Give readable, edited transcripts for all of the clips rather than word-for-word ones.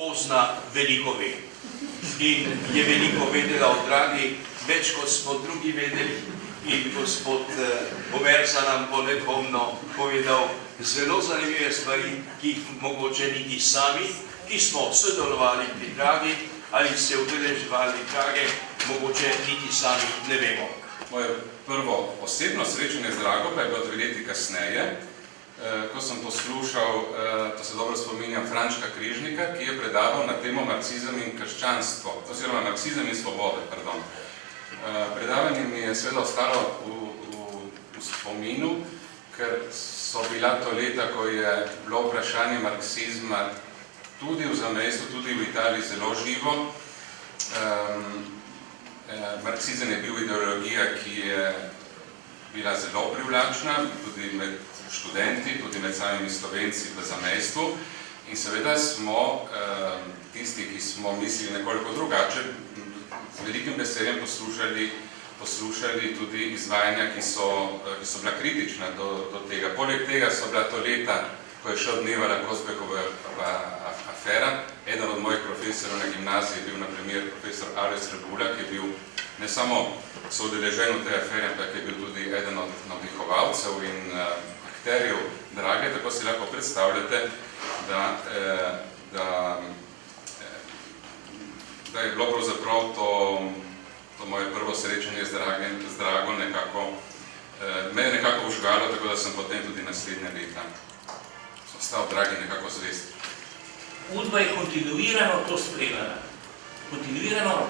pozna veliko ve. In je veliko vedela o Dragi, več kot smo drugi vedeli. In gospod Bomerza nam bo nedvomno povedal zelo zanimive stvari, ki jih mogoče niti sami, ki smo sodelovali pri Dragi ali se udeleževali Drage, mogoče niti sami ne vemo. Moje prvo osebno srečanje z Drago pa je bilo 2 leti kasneje, ko sem poslušal, to se dobro spominjam, Frančka Križnika, ki je predaval na temo marksizem in krščanstvo, oziroma marksizem in svobode, pardon. Predavanje mi je seveda ostalo v spominu, ker so bila to leta, ko je bilo vprašanje marksizma tudi v zamejstvu, tudi v Italiji zelo živo. Marksizem je bil ideologija, ki je bila zelo privlačna, tudi med študenti, tudi med samimi Slovenci v zamejstvu. In seveda smo tisti, ki smo mislili nekoliko drugače, z velikim veseljem poslušali tudi izvajanja, ki so bila kritična do tega. Poleg tega so bila to leta, ko je še odmevala Kozbekova afera. Eden od mojih profesorov na gimnaziji je bil na primer profesor Aleš Rebula, ki je bil ne samo soudeležen v tej aferi, ampak je bil tudi eden od navdihovalcev in akterjev Drage, tako si lahko predstavljate, da je bilo pravzaprav to moje prvo srečanje z Drago me je nekako užgalo, tako da sem potem tudi naslednje leta ostal Dragi nekako zvest. Udba je kontinuirano to spremljala. Kontinuirano,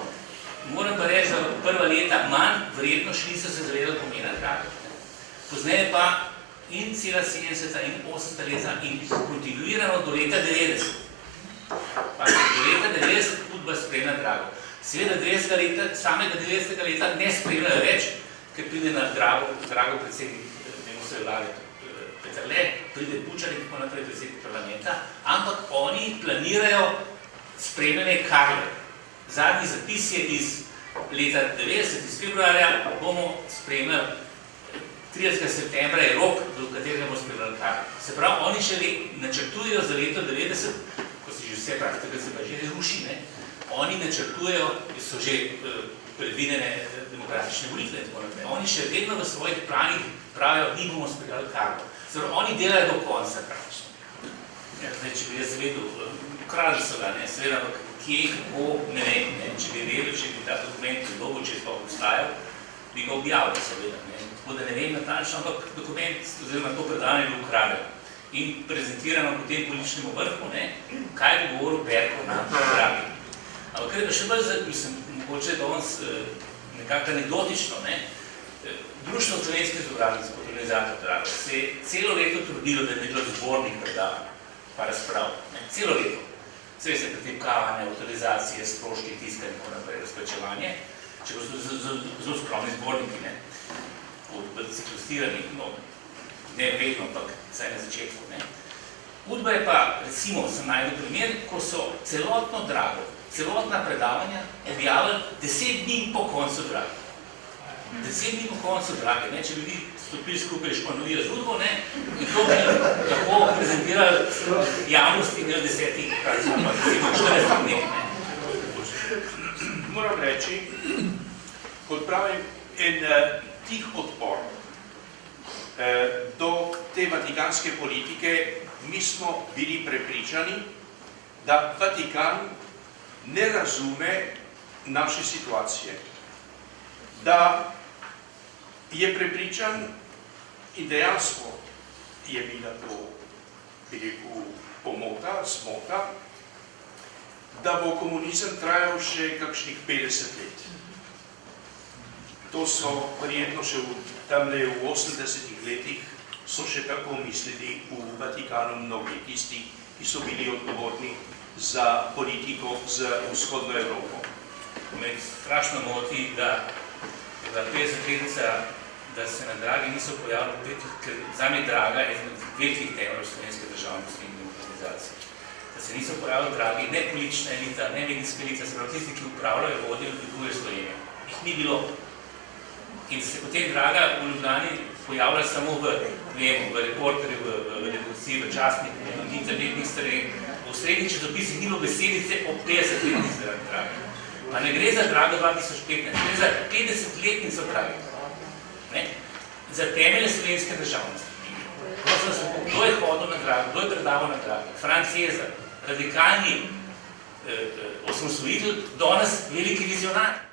moram pa reči, da prva leta manj, verjetno še niso se zavedali pomena Drage. Pozneje pa in cela 70. in 80. leta in kontinuirano do leta 90. Do leta 90 Udba spremlja Drago. Seveda samega 90. leta ne spremljajo več, ker pride na Drago predsednik Demosove vlade Peterle, pride Bučar in tako naprej predsednik parlamenta, ampak oni planirajo spremljanje Karle. Zadnji zapis je iz leta 90, iz februarja, bomo spremljali 30. septembra je rok, do katerega bomo spremljali Karle. Se pravi, oni še načrtujejo za leto 90, ko se že vse pravi, takrat se pa že ruši, ne? Oni načrtujejo, so že predvidene demokratične volitve in tako naprej. Oni še vedno v svojih planih pravijo, mi bomo spremljali Karlo. Zdaj, oni delajo do konca praktično. Zdaj, če bi jaz vedel, kralji so ga, ne, seveda, kje, kako, ne vem, ne, če bi vedel, če bi ta dokument dolgo, če pa obstajal, bi ga objavili, seveda, ne. Tako da ne vem natančno, ampak dokument, oziroma to predavanje je bil ukradeno in prezentirano po tem političnemu vrhu, ne, kaj bi govoril Berko na Dragi. Ampak kar je pa še bolj, mislim, mogoče danes nekako anekdotično, ne, Društvo slovenskih izobraznic kot organizator Drage se je celo leto trudilo, da je nekdo zbornik predavanj, pa razprav, ne, celo leto. Sve se pretipkavanje, avtorizacije, stroški, tiska in tako naprej, razplačevanje, če bo zelo skromni zborniki, ne, ciklustirani, no, ne vedno, ampak vsaj na začetku, ne. Udba je pa, recimo, sem najdel primer, ko so celotno Drago, celotna predavanja objavili 10 dni po koncu Drage. 10 dni po koncu Drage, ne, če bi vi stopili skupaj španovija z Udbo, ne, in to bi lahko prezentirali javnosti v 10 pa 40 dneh, ne. Moram reči, kot pravim, en tih odpor do te vatikanske politike, mi smo bili prepričani, da Vatikan ne razume naše situacije, da je prepričan in dejansko je bila to, bi rekel, pomota, smota, da bo komunizem trajal še kakšnih 50 let. To so verjetno še tamle v 80 letih so še tako mislili v Vatikanu mnogi tisti, ki so bili odgovorni za politiko z vzhodno Evropo. Me strašno moti, da je bila 50-letnica, da se na Dragi niso pojavili, ker zame Draga je izmed velikih temeljev slovenske državnosti in demokratizacije. Da se niso pojavili Dragi, ne politična elita, ne medijska elita, se pravi tisti, ki upravljajo, vodijo, oblikujejo Slovenijo. Jih ni bilo. In da se potem Draga v Ljubljani pojavlja samo v Reporterju, v redakciji, v časniku, v internetnih straneh, v v srednjih časopisih ni bilo besedice o 50-letnici zaradi Drage. Pa ne gre za Drago 2015, gre za 50-letnico Drage. Za temelje slovenske državnosti. Prosim se, kdo je hodil na Drago, kdo je predaval na Drage? Franc Jezar, radikalni osamosvojitelj, danes veliki vizionar.